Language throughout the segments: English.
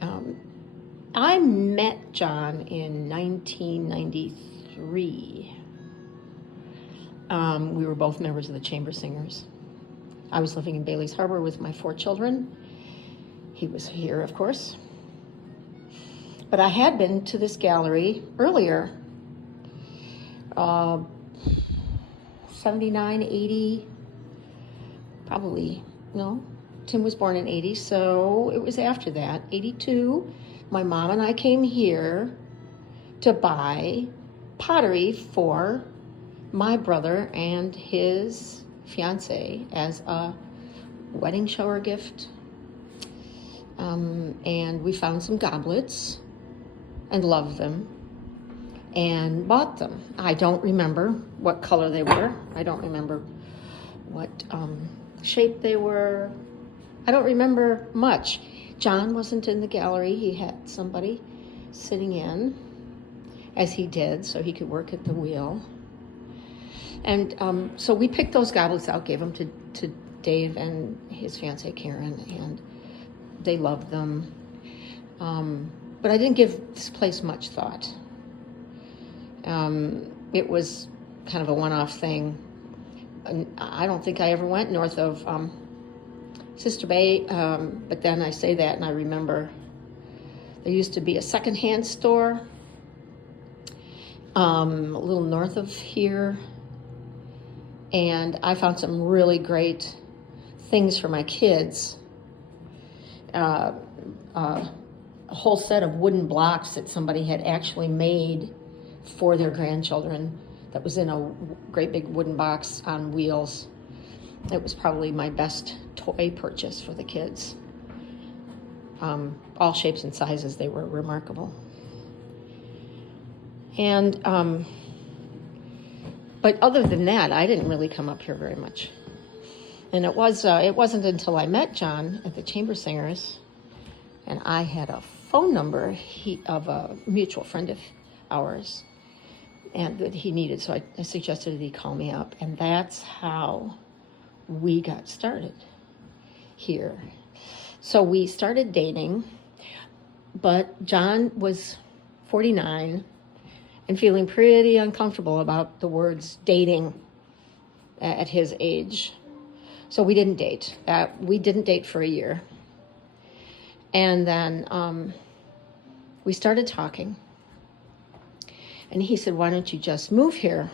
Um, I met John in 1993. We were both members of the Chamber Singers. I was living in Bailey's Harbor with my 4 children. He was here, of course. But I had been to this gallery earlier, 79, 80, probably, no, Tim was born in 80, so it was after that, 82. My mom and I came here to buy pottery for my brother and his fiance as a wedding shower gift. And we found some goblets and loved them and bought them. I don't remember what color they were. I don't remember what shape they were. I don't remember much. John wasn't in the gallery. He had somebody sitting in, as he did, so he could work at the wheel. And so we picked those goblets out, gave them to Dave and his fiancée Karen, and they loved them. But I didn't give this place much thought. It was kind of a one-off thing. I don't think I ever went north of Sister Bay, but then I say that and I remember there used to be a secondhand store a little north of here, and I found some really great things for my kids. A whole set of wooden blocks that somebody had actually made for their grandchildren that was in a great big wooden box on wheels. It was probably my best toy purchase for the kids. All shapes and sizes, they were remarkable. And, but other than that, I didn't really come up here very much. And it wasn't until I met John at the Chamber Singers, and I had a phone number of a mutual friend of ours, and that he needed, so I suggested that he call me up, and that's how we got started here. So we started dating, but John was 49 and feeling pretty uncomfortable about the words dating at his age. So we didn't date. We didn't date for a year. And then we started talking. And he said, why don't you just move here?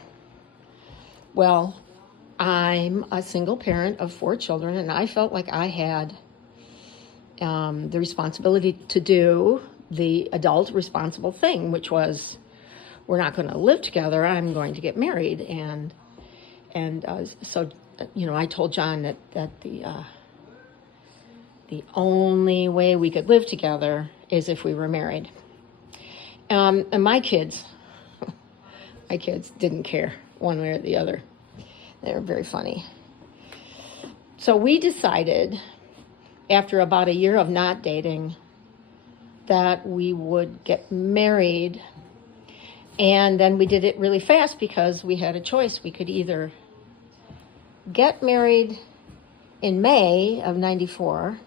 Well, I'm a single parent of 4 children, and I felt like I had the responsibility to do the adult responsible thing, which was, we're not going to live together, I'm going to get married. And so, I told John that the only way we could live together is if we were married. And my kids didn't care one way or the other. They were very funny. So we decided, after about a year of not dating, that we would get married. And then we did it really fast because we had a choice. We could either get married in May of 94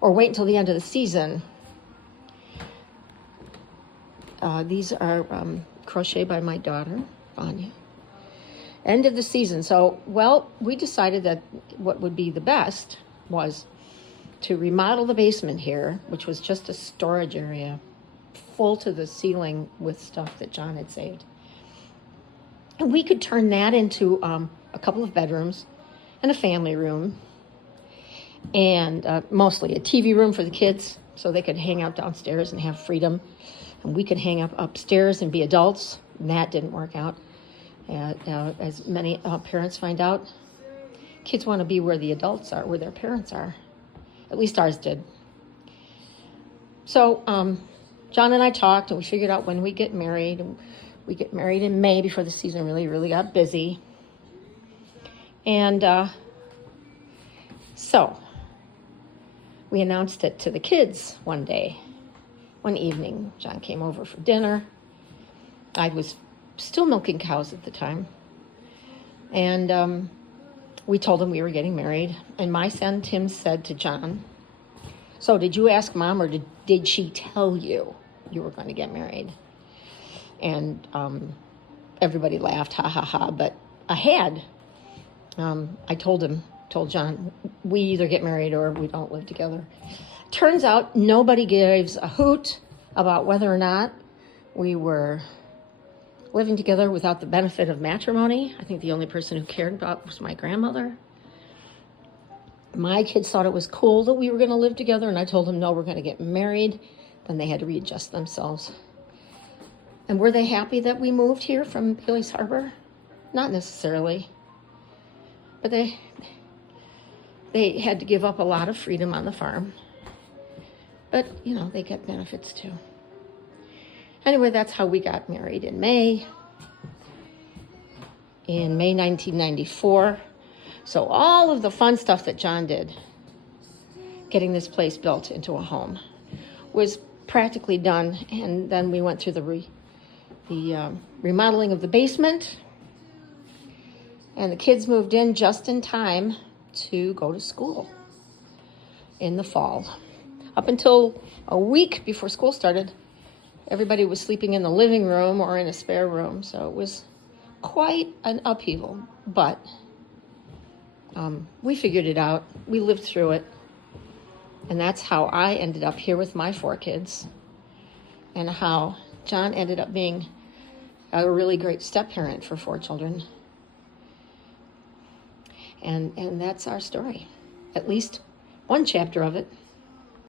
or wait until the end of the season. These are crocheted by my daughter, Vanya. End of the season. So, we decided that what would be the best was to remodel the basement here, which was just a storage area full to the ceiling with stuff that John had saved. And we could turn that into a couple of bedrooms and a family room, and mostly a TV room for the kids so they could hang out downstairs and have freedom. And we could hang up upstairs and be adults. And that didn't work out. As many parents find out, kids want to be where the adults are, where their parents are. At least ours did. So John and I talked, and we figured out when we get married. And we get married in May before the season really got busy. And so we announced it to the kids one evening. John came over for dinner. I was still milking cows at the time. And we told him we were getting married. And my son, Tim, said to John, So did you ask Mom, or did she tell you you were going to get married? And everybody laughed, ha, ha, ha. But I had. I told John, we either get married or we don't live together. Turns out nobody gives a hoot about whether or not we were living together without the benefit of matrimony. I think the only person who cared about was my grandmother. My kids thought it was cool that we were going to live together, and I told them, no, we're going to get married. Then they had to readjust themselves. And were they happy that we moved here from Bailey's Harbor? Not necessarily. But they had to give up a lot of freedom on the farm. But, they get benefits too. Anyway, that's how we got married in May 1994. So all of the fun stuff that John did, getting this place built into a home, was practically done. And then we went through the remodeling of the basement. And the kids moved in just in time to go to school in the fall. Up until a week before school started, everybody was sleeping in the living room or in a spare room. So it was quite an upheaval. But we figured it out. We lived through it. And that's how I ended up here with my 4 kids. And how John ended up being a really great step-parent for 4 children. And that's our story. At least one chapter of it.